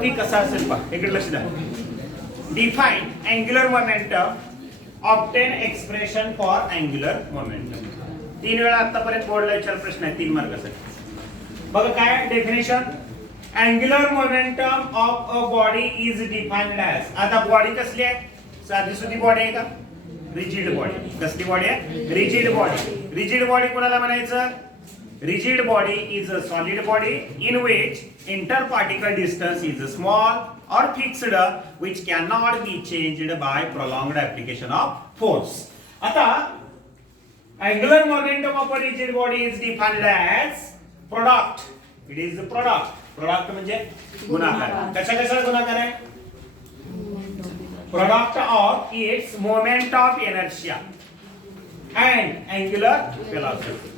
की कसा असेल पहा इकडे लक्ष द्या. Define angular momentum obtain expression for angular momentum. 3 वेळा आतापर्यंत बोर्डला विचार प्रश्न आहे 3 मार्कासाठी. बघा काय definition. Angular momentum of a body is defined as. आता बॉडी कसली आहे? साधी सुधी बॉडी आहे का? Rigid body. कसली बॉडी आहे? Rigid body. रिजिड बॉडी कोणाला म्हणायचं? Rigid body is a solid body in which interparticle distance is small or fixed, which cannot be changed by prolonged application of force. आता angular momentum of a rigid body is defined as product. It is the product. Product म्हणजे गुणाकार. कशा कशाला गुणाकार आहे? Product of its moment of inertia and angular velocity.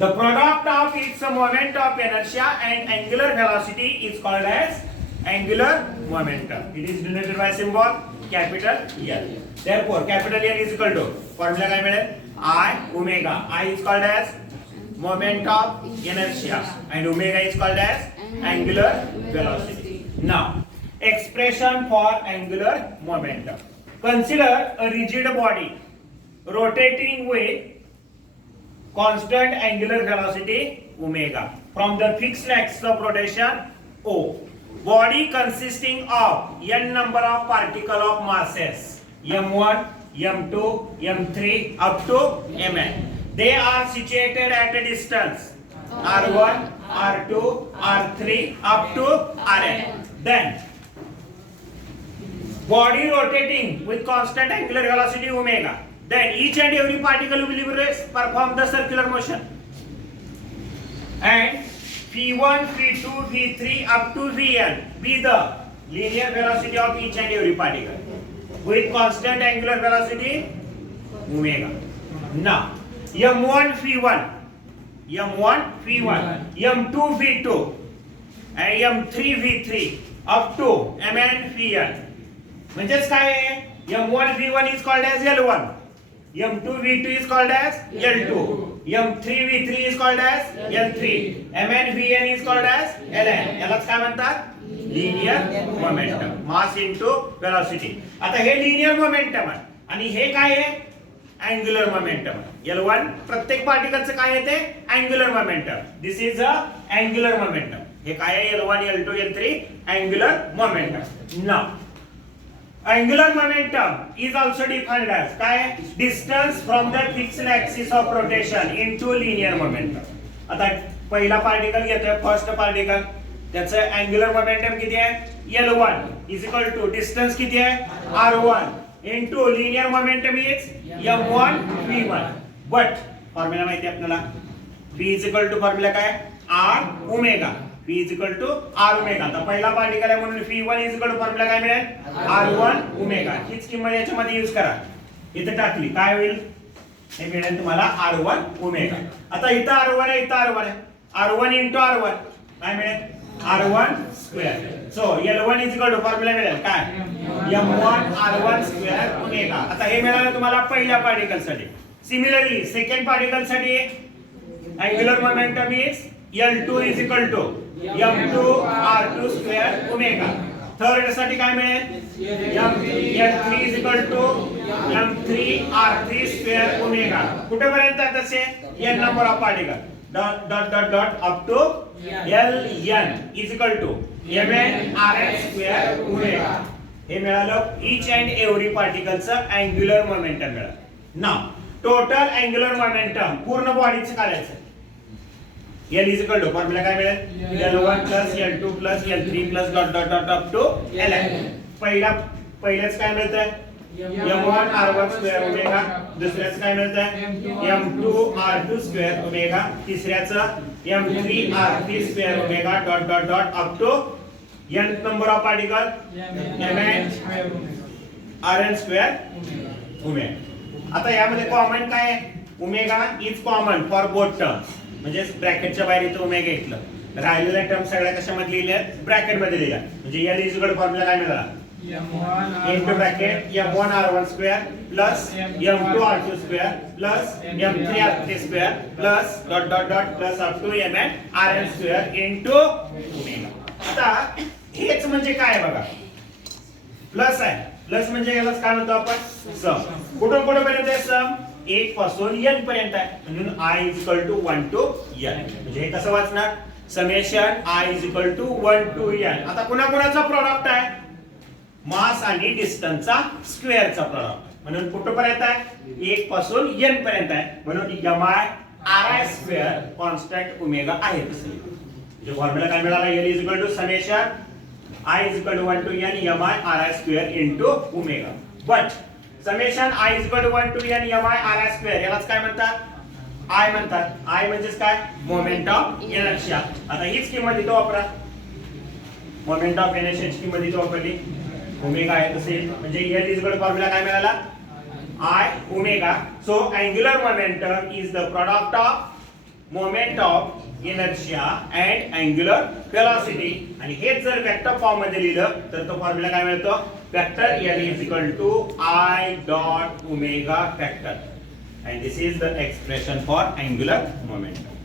The product of its moment of inertia and angular velocity is called as angular momentum. It is denoted by symbol capital L. Therefore, capital L is equal to formula काय मिळेल? I omega. I is called as moment of inertia and omega is called as angular velocity. Now, expression for angular momentum. Consider a rigid body rotating with constant angular velocity omega from the fixed axis of rotation O. Body consisting of n number of particle of masses m1, m2, m3 up to mn. They are situated at a distance r1, r2, r3 up to rn. Then body rotating with constant angular velocity omega. Then each and every particle will perform the circular motion. And P1, P2, P3 up to Vn be the linear velocity of each and every particle with constant angular velocity omega. Now M1 P1, M1 P1, M2 P2 and M3 P3 up to Mn Pn. म्हणजेच काय आहे? M1 P1 is called as L1. M2 V2 is called as L2. M3 V3 is called as L3. Mn Vn is called as Ln. यालाच काय म्हणतात? Linear momentum. Mass into velocity. आता हे linear momentum आहे आणि हे काय आहे? Angular momentum. L1 प्रत्येक पार्टिकलचं काय येते? Angular momentum. This is a angular momentum. हे काय आहे? L1 L2 L3 angular momentum. Now angular momentum is also defined as काय? Distance from the fixed axis of rotation into linear momentum. आता पहिला particle घेतोय फर्स्ट पार्टिकल त्याचं angular momentum किती आहे? L1 is equal to distance किती आहे? R1 into linear momentum is M1 V1. But formula माहिती आहे आपल्याला. V is equal to formula काय? R omega. P is equal to R omega. आता पहिला पार्टिकल आहे म्हणून P1 is equal to formula काय मिळेल? R1 omega. हीच किंमत याच्यामध्ये यूज करा. इथे टाकली काय होईल? हे मिळेल तुम्हाला R1 ओमेगा. आता इथं R1 आहे, इथं R1 आहे. R1 into R1 काय मिळेल? R1 square. So L1 is equal to formula मिळेल काय? M1 R1 square omega. आता हे मिळालं तुम्हाला पहिल्या पार्टिकल साठी. सिमिलरली सेकंड पार्टिकल साठी angular momentum is L2 is equal to M2 R2 square omega. Third साठी काय मिळेल? L3 is equal to M3 R3 square omega. कुठेपर्यंत तसे n number of particle dot dot dot dot up to Ln is equal to Mn Rn square omega. हे मिळालं each and every particle चं angular momentum मिळालं. Now total angular momentum पूर्ण बॉडीचं काढायचं. L is equal to formula काय मिळेल? L1 plus L2 plus L3 plus dot dot dot up to Ln. पहिल्याच काय मिळतंय? M1 R1 square omega. दुसऱ्याचं काय मिळतंय? M2 R2 square omega. तिसऱ्याचं M3 R3 square omega dot dot dot up to n number of particle Mn Rn square omega. आता यामध्ये common काय आहे? Omega is common for both terms. म्हणजे ब्रॅकेटच्या बाहेर इथं ओमेगा घेतलं. राहिलेल्या टर्म सगळ्या कशामध्ये लिहिल्या? ब्रॅकेट मध्ये लिहिल्या. म्हणजे L is equal to formula काय मिळाला? into bracket M1 R1 square plus M2 R2 square plus M3 R3 square plus dot dot dot plus up to Mn Rn square into omega. आता हेच म्हणजे काय आहे बघा, प्लस आहे. Plus म्हणजे यालाच काय म्हणतो आपण, सम. कुठून कुठेपर्यंत आहे सम, 1 पासून n पर्यंत आहे. म्हणून i = 1 to n. म्हणजे हे कसं वाचणार, समेशन i = 1 to n. आता कुणाकुणाचा प्रोडक्ट आहे, मास आणि डिस्टन्सचा स्क्वेअरचा प्रोडक्ट. म्हणून कुठपर्यंत आहे, 1 पासून n पर्यंत आहे. म्हणून mi ri² कॉन्स्टंट ओमेगा आहे. म्हणजे फॉर्म्युला काय मिळाला, L = summation I = 1 to n mi ri² into omega. पण summation I = 1 to n mi ri² यालाच काय म्हणतात, I म्हणतात. I म्हणजेच काय, मोमेंट ऑफ इनर्शिया. आता हीच किंमत इथं वापरा, मोमेंट ऑफ इनर्शियाची किंमत इथं वापरली, ओमेगा आहे तसे. म्हणजे L फॉर्म्युला काय मिळाला, I omega. So angular momentum is the product of moment of inertia and angular velocity. आणि हेच जर वेक्टर फॉर्म मध्ये लिहिलं तर तो फॉर्म्युला काय मिळतो, vector L = I dot omega factor. And this is the expression for angular momentum.